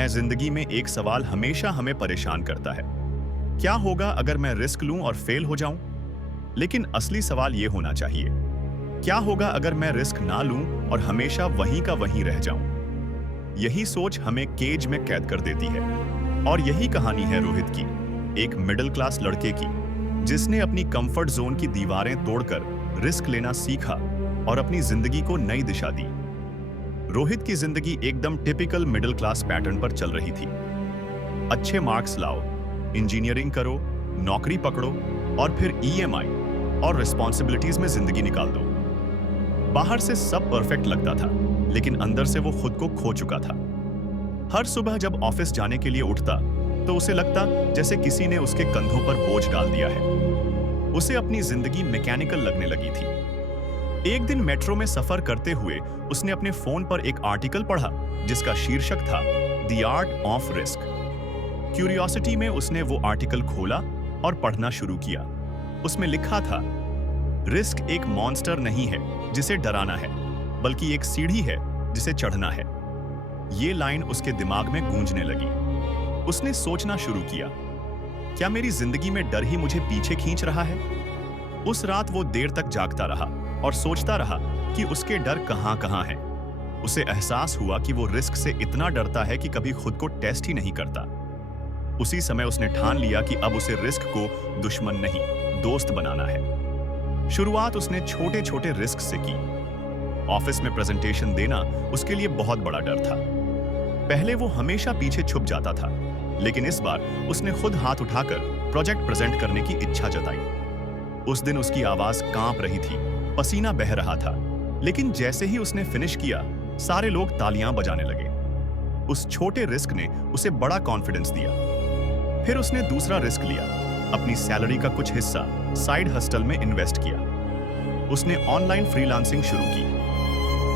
है जिंदगी में एक सवाल हमेशा हमें परेशान करता है। क्या होगा अगर मैं रिस्क लूं और फेल हो जाऊं? लेकिन असली सवाल यह होना चाहिए, क्या होगा अगर मैं रिस्क ना लूं और हमेशा वहीं का वहीं रह जाऊं? यही सोच हमें केज में कैद कर देती है। और यही कहानी है रोहित की, एक मिडिल क्लास लड़के की, जिसने अपनी कंफर्ट जोन की दीवारें तोड़कर रिस्क लेना सीखा और अपनी जिंदगी को नई दिशा दी। रोहित की जिंदगी एकदम टिपिकल मिडिल क्लास पैटर्न पर चल रही थी। अच्छे मार्क्स लाओ, इंजीनियरिंग करो, नौकरी पकड़ो और फिर ईएमआई और रिस्पॉन्सिबिलिटीज में जिंदगी निकाल दो। बाहर से सब परफेक्ट लगता था, लेकिन अंदर से वो खुद को खो चुका था। हर सुबह जब ऑफिस जाने के लिए उठता तो उसे लगता जैसे किसी ने उसके कंधों पर बोझ डाल दिया है। उसे अपनी जिंदगी मैकेनिकल लगने लगी थी। एक दिन मेट्रो में सफर करते हुए उसने अपने फोन पर एक आर्टिकल पढ़ा जिसका शीर्षक था the art of risk. Curiosity में उसने वो आर्टिकल खोला और पढ़ना शुरू किया। उसमें लिखा था, रिस्क एक मॉन्स्टर नहीं है जिसे डराना है, बल्कि एक सीढ़ी है जिसे चढ़ना है। ये लाइन उसके दिमाग में गूंजने लगी। उसने सोचना शुरू किया, क्या मेरी जिंदगी में डर ही मुझे पीछे खींच रहा है? उस रात वो देर तक जागता रहा और सोचता रहा कि उसके डर कहां-कहां हैं। उसे एहसास हुआ कि वो रिस्क से इतना डरता है कि कभी खुद को टेस्ट ही नहीं करता। उसी समय उसने ठान लिया कि अब उसे रिस्क को दुश्मन नहीं, दोस्त बनाना है। शुरुआत उसने छोटे-छोटे रिस्क से की। ऑफिस में प्रेजेंटेशन देना उसके लिए बहुत बड़ा डर था। पहले वो हमेशा पीछे छुप जाता था, लेकिन इस बार उसने खुद हाथ उठाकर प्रोजेक्ट प्रेजेंट करने की इच्छा जताई। उस दिन उसकी आवाज कांप रही थी, पसीना बह रहा था, लेकिन जैसे ही उसने फिनिश किया, सारे लोग तालियां बजाने लगे। उस छोटे रिस्क ने उसे बड़ा कॉन्फिडेंस दिया। फिर उसने दूसरा रिस्क लिया, अपनी सैलरी का कुछ हिस्सा साइड हस्टल में इन्वेस्ट किया। उसने ऑनलाइन फ्रीलांसिंग शुरू की।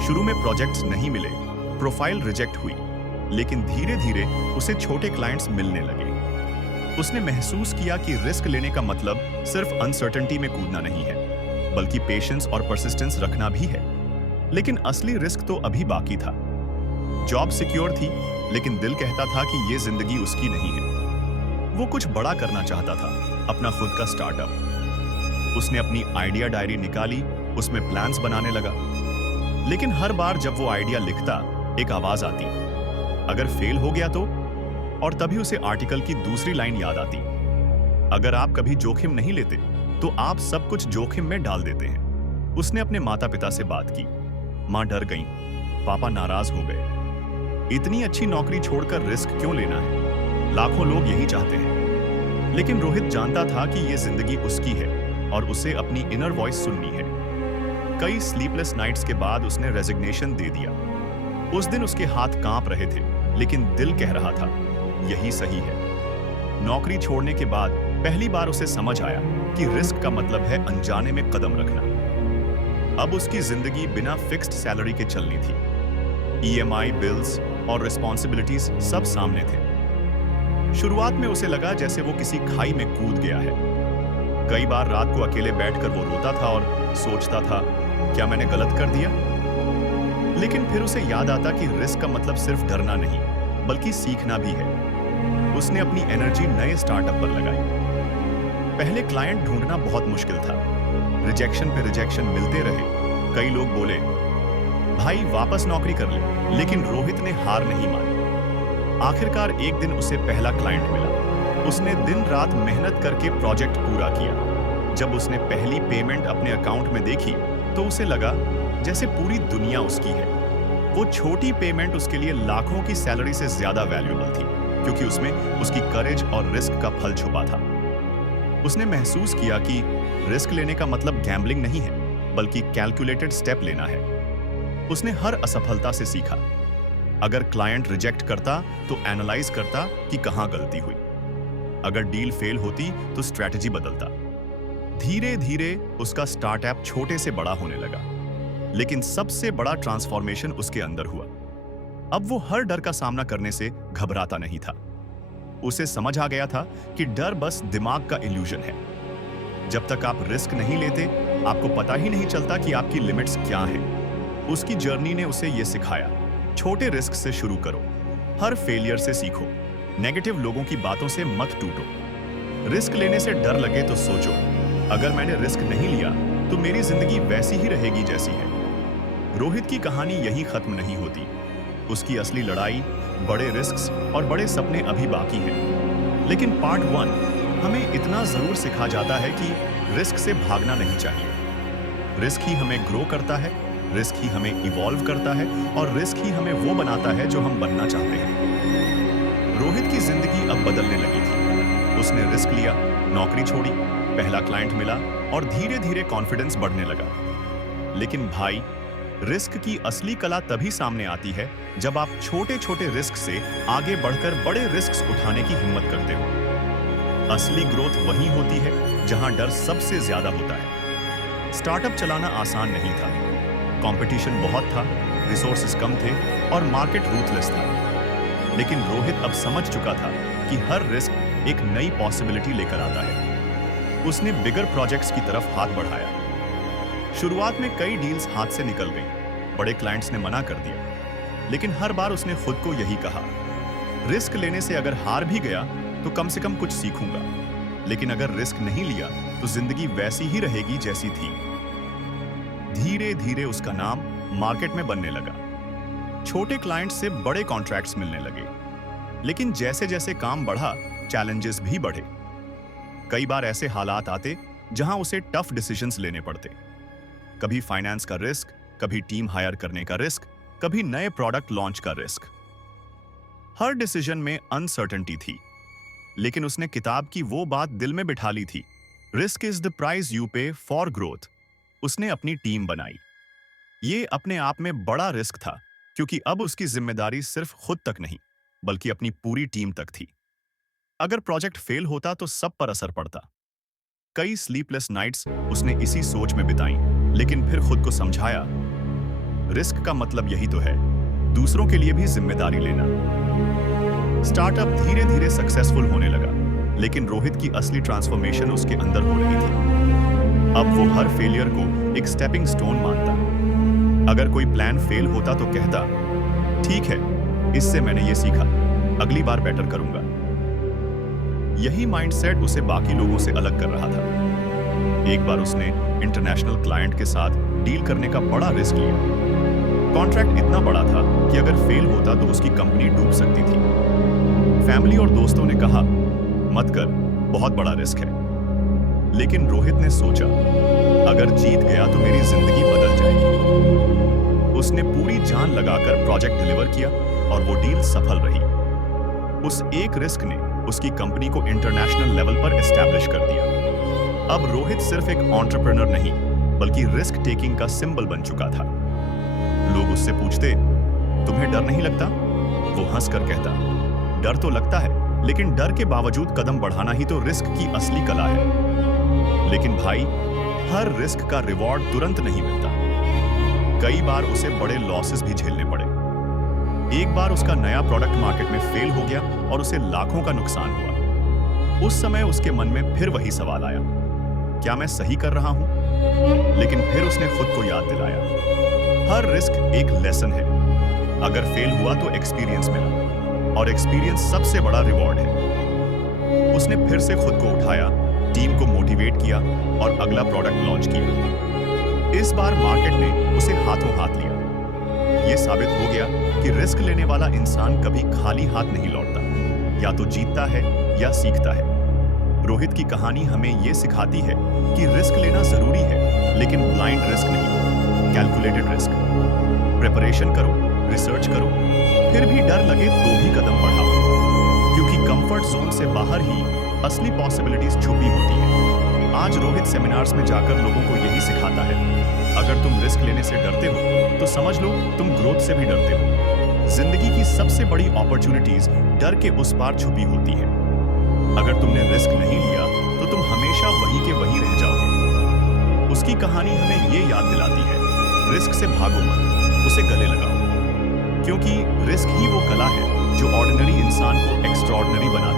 शुरू में प्रोजेक्ट्स नहीं मिले, प्रोफाइल रिजेक्ट हुई, लेकिन धीरे-धीरे उसे छोटे क्लाइंट्स मिलने लगे। उसने महसूस किया कि रिस्क लेने का मतलब सिर्फ अनसर्टेनिटी में कूदना नहीं है, बल्कि पेशेंस और परसिस्टेंस रखना भी है। लेकिन असली रिस्क तो अभी बाकी था। जॉब सिक्योर थी, लेकिन दिल कहता था कि ये जिंदगी उसकी नहीं है। वो कुछ बड़ा करना चाहता था, अपना खुद का स्टार्टअप। उसने अपनी आइडिया डायरी निकाली, उसमें प्लान्स बनाने लगा। लेकिन हर बार जब वो आइडिया लिखता, एक आवाज आती, अगर फेल हो गया तो? और तभी उसे आर्टिकल की दूसरी लाइन याद आती, अगर आप कभी जोखिम नहीं लेते तो आप सब कुछ जोखिम में डाल देते हैं। उसने अपने माता पिता से बात की। मां डर गईं, पापा नाराज हो गए। इतनी अच्छी नौकरी छोड़कर रिस्क क्यों लेना है? लाखों लोग यही चाहते हैं। लेकिन रोहित जानता था कि यह जिंदगी उसकी है और उसे अपनी इनर वॉइस सुननी है। कई स्लीपलेस नाइट्स के बाद उसने रेजिग्नेशन दे दिया। उस दिन उसके हाथ कांप रहे थे, लेकिन दिल कह रहा था, यही सही है। नौकरी छोड़ने के बाद पहली बार उसे समझ आया कि रिस्क का मतलब है अनजाने में कदम रखना। अब उसकी जिंदगी बिना फिक्स्ड सैलरी के चलनी थी। ईएमआई, बिल्स और रिस्पॉन्सिबिलिटीज सब सामने थे। शुरुआत में उसे लगा जैसे वो किसी खाई में कूद गया है। कई बार रात को अकेले बैठकर वो रोता था और सोचता था, क्या मैंने गलत कर दिया? लेकिन फिर उसे याद आता कि रिस्क का मतलब सिर्फ डरना नहीं, बल्कि सीखना भी है। उसने अपनी एनर्जी नए स्टार्टअप पर लगाई। पहले क्लाइंट ढूंढना बहुत मुश्किल था। रिजेक्शन पे रिजेक्शन मिलते रहे। कई लोग बोले, भाई वापस नौकरी कर ले, लेकिन रोहित ने हार नहीं मानी। आखिरकार एक दिन उसे पहला क्लाइंट मिला। उसने दिन रात मेहनत करके प्रोजेक्ट पूरा किया। जब उसने पहली पेमेंट अपने अकाउंट में देखी तो उसे लगा जैसे पूरी दुनिया उसकी है। वो छोटी पेमेंट उसके लिए लाखों की सैलरी से ज्यादा वैल्यूएबल थी, क्योंकि उसमें उसकी करेज और रिस्क का फल छुपा था। उसने महसूस किया कि रिस्क लेने का मतलब गैम्बलिंग नहीं है, बल्कि कैलकुलेटेड स्टेप लेना है। उसने हर असफलता से सीखा। अगर क्लाइंट रिजेक्ट करता तो एनालाइज करता कि कहां गलती हुई। अगर डील फेल होती तो स्ट्रैटेजी बदलता। धीरे धीरे उसका स्टार्टअप छोटे से बड़ा होने लगा। लेकिन सबसे बड़ा ट्रांसफॉर्मेशन उसके अंदर हुआ। अब वो हर डर का सामना करने से घबराता नहीं था। उसे समझ आ गया था कि डर बस दिमाग का इल्यूजन है। जब तक आप रिस्क नहीं लेते, आपको पता ही नहीं चलता कि आपकी लिमिट्स क्या हैं। उसकी जर्नी ने उसे यह सिखाया, छोटे रिस्क से शुरू करो, हर फेलियर से सीखो, नेगेटिव लोगों की बातों से मत टूटो। रिस्क लेने से डर लगे तो सोचो, अगर मैंने रिस्क नहीं लिया तो मेरी जिंदगी वैसी ही रहेगी जैसी है। रोहित की कहानी यही खत्म नहीं होती। उसकी असली लड़ाई, बड़े रिस्क्स और बड़े सपने अभी बाकी हैं। लेकिन पार्ट 1 हमें इतना जरूर सिखा जाता है कि रिस्क से भागना नहीं चाहिए। रिस्क ही हमें ग्रो करता है, रिस्क ही हमें इवॉल्व करता है और रिस्क ही हमें वो बनाता है जो हम बनना चाहते हैं। रोहित की जिंदगी अब बदलने लगी थी। उसने रिस्क लिया, नौकरी छोड़ी, पहला क्लाइंट मिला और धीरे धीरे कॉन्फिडेंस बढ़ने लगा। लेकिन भाई, रिस्क की असली कला तभी सामने आती है जब आप छोटे छोटे रिस्क से आगे बढ़कर बड़े रिस्क उठाने की हिम्मत करते हो। असली ग्रोथ वहीं होती है जहां डर सबसे ज्यादा होता है। स्टार्टअप चलाना आसान नहीं था। कंपटीशन बहुत था, रिसोर्सेज कम थे और मार्केट रूथलेस था। लेकिन रोहित अब समझ चुका था कि हर रिस्क एक नई पॉसिबिलिटी लेकर आता है। उसने बिगर प्रोजेक्ट्स की तरफ हाथ बढ़ाया। शुरुआत में कई डील्स हाथ से निकल गईं, बड़े क्लाइंट्स ने मना कर दिया। लेकिन हर बार उसने खुद को यही कहा, रिस्क लेने से अगर हार भी गया तो कम से कम कुछ सीखूंगा। लेकिन अगर रिस्क नहीं लिया तो जिंदगी वैसी ही रहेगी जैसी थी। धीरे धीरे उसका नाम मार्केट में बनने लगा। छोटे क्लाइंट्स से बड़े कॉन्ट्रैक्ट्स मिलने लगे। लेकिन जैसे जैसे काम बढ़ा, चैलेंजेस भी बढ़े। कई बार ऐसे हालात आते जहां उसे टफ डिसीजंस लेने पड़ते। कभी फाइनेंस का रिस्क, कभी टीम हायर करने का रिस्क, कभी नए प्रोडक्ट लॉन्च का रिस्क। हर डिसीजन में अनसर्टेनिटी थी। लेकिन उसने किताब की वो बात दिल में बिठा ली थी, risk is the price you पे फॉर ग्रोथ। उसने अपनी टीम बनाई। ये अपने आप में बड़ा रिस्क था, क्योंकि अब उसकी जिम्मेदारी सिर्फ खुद तक नहीं, बल्कि अपनी पूरी टीम तक थी। अगर प्रोजेक्ट फेल होता तो सब पर असर पड़ता। कई स्लीपलेस नाइट्स उसने इसी सोच में बिताई, लेकिन फिर खुद को समझाया, रिस्क का मतलब यही तो है, दूसरों के लिए भी जिम्मेदारी लेना। स्टार्टअप धीरे धीरे सक्सेसफुल होने लगा, लेकिन रोहित की असली ट्रांसफॉर्मेशन उसके अंदर हो रही थी। अब वो हर फेलियर को एक स्टेपिंग स्टोन मानता। अगर कोई प्लान फेल होता तो कहता, ठीक है, इससे मैंने ये सीखा, अगली बार बेटर करूंगा। यही माइंडसेट उसे बाकी लोगों से अलग कर रहा था। एक बार उसने इंटरनेशनल क्लाइंट के साथ डील करने का बड़ा रिस्क लिया। कॉन्ट्रैक्ट इतना बड़ा था कि अगर फेल होता तो उसकी कंपनी डूब सकती थी। फैमिली और दोस्तों ने कहा, मत कर, बहुत बड़ा रिस्क है। लेकिन रोहित ने सोचा, अगर जीत गया तो मेरी जिंदगी बदल जाएगी। उसने पूरी जान लगाकर प्रोजेक्ट डिलीवर किया और वो डील सफल रही। उस एक रिस्क ने उसकी कंपनी को इंटरनेशनल लेवल पर एस्टैब्लिश कर दिया। अब रोहित सिर्फ एक एंटरप्रेन्योर नहीं, बल्कि रिस्क टेकिंग का सिंबल बन चुका था। लोग उससे पूछते, तुम्हें डर नहीं लगता? वो हंसकर कहता, डर तो लगता है, लेकिन डर के बावजूद कदम बढ़ाना ही तो रिस्क की असली कला है। लेकिन भाई, हर रिस्क का रिवॉर्ड तुरंत नहीं मिलता। कई बार उसे बड़े लॉसेस भी झेलने पड़े। एक बार उसका नया प्रोडक्ट मार्केट में फेल हो गया और उसे लाखों का नुकसान हुआ। उस समय उसके मन में फिर वही सवाल आया, क्या मैं सही कर रहा हूं? लेकिन फिर उसने खुद को याद दिलाया, हर रिस्क एक लेसन है। अगर फेल हुआ तो एक्सपीरियंस मिला, और एक्सपीरियंस सबसे बड़ा रिवॉर्ड है। उसने फिर से खुद को उठाया, टीम को मोटिवेट किया और अगला प्रोडक्ट लॉन्च किया। इस बार मार्केट ने उसे हाथों हाथ लिया। यह साबित हो गया कि रिस्क लेने वाला इंसान कभी खाली हाथ नहीं लौटता, या तो जीतता है या सीखता है। रोहित की कहानी हमें यह सिखाती है कि रिस्क लेना जरूरी है, लेकिन ब्लाइंड रिस्क नहीं, कैलकुलेटेड रिस्क। प्रिपरेशन करो, रिसर्च करो, फिर भी डर लगे तो भी कदम बढ़ाओ, क्योंकि कंफर्ट जोन से बाहर ही असली पॉसिबिलिटीज छुपी होती हैं। आज रोहित सेमिनार्स में जाकर लोगों को यही सिखाता है, अगर तुम रिस्क लेने से डरते हो तो समझ लो तुम ग्रोथ से भी डरते हो। जिंदगी की सबसे बड़ी अपॉर्चुनिटीज डर के उस पार छुपी होती है। अगर तुमने रिस्क नहीं लिया तो तुम हमेशा वहीं के वहीं रह जाओगे। उसकी कहानी हमें ये याद दिलाती है, रिस्क से भागो मत, उसे गले लगाओ, क्योंकि रिस्क ही वो कला है जो ऑर्डिनरी इंसान को एक्स्ट्रॉर्डिनरी बनाती है।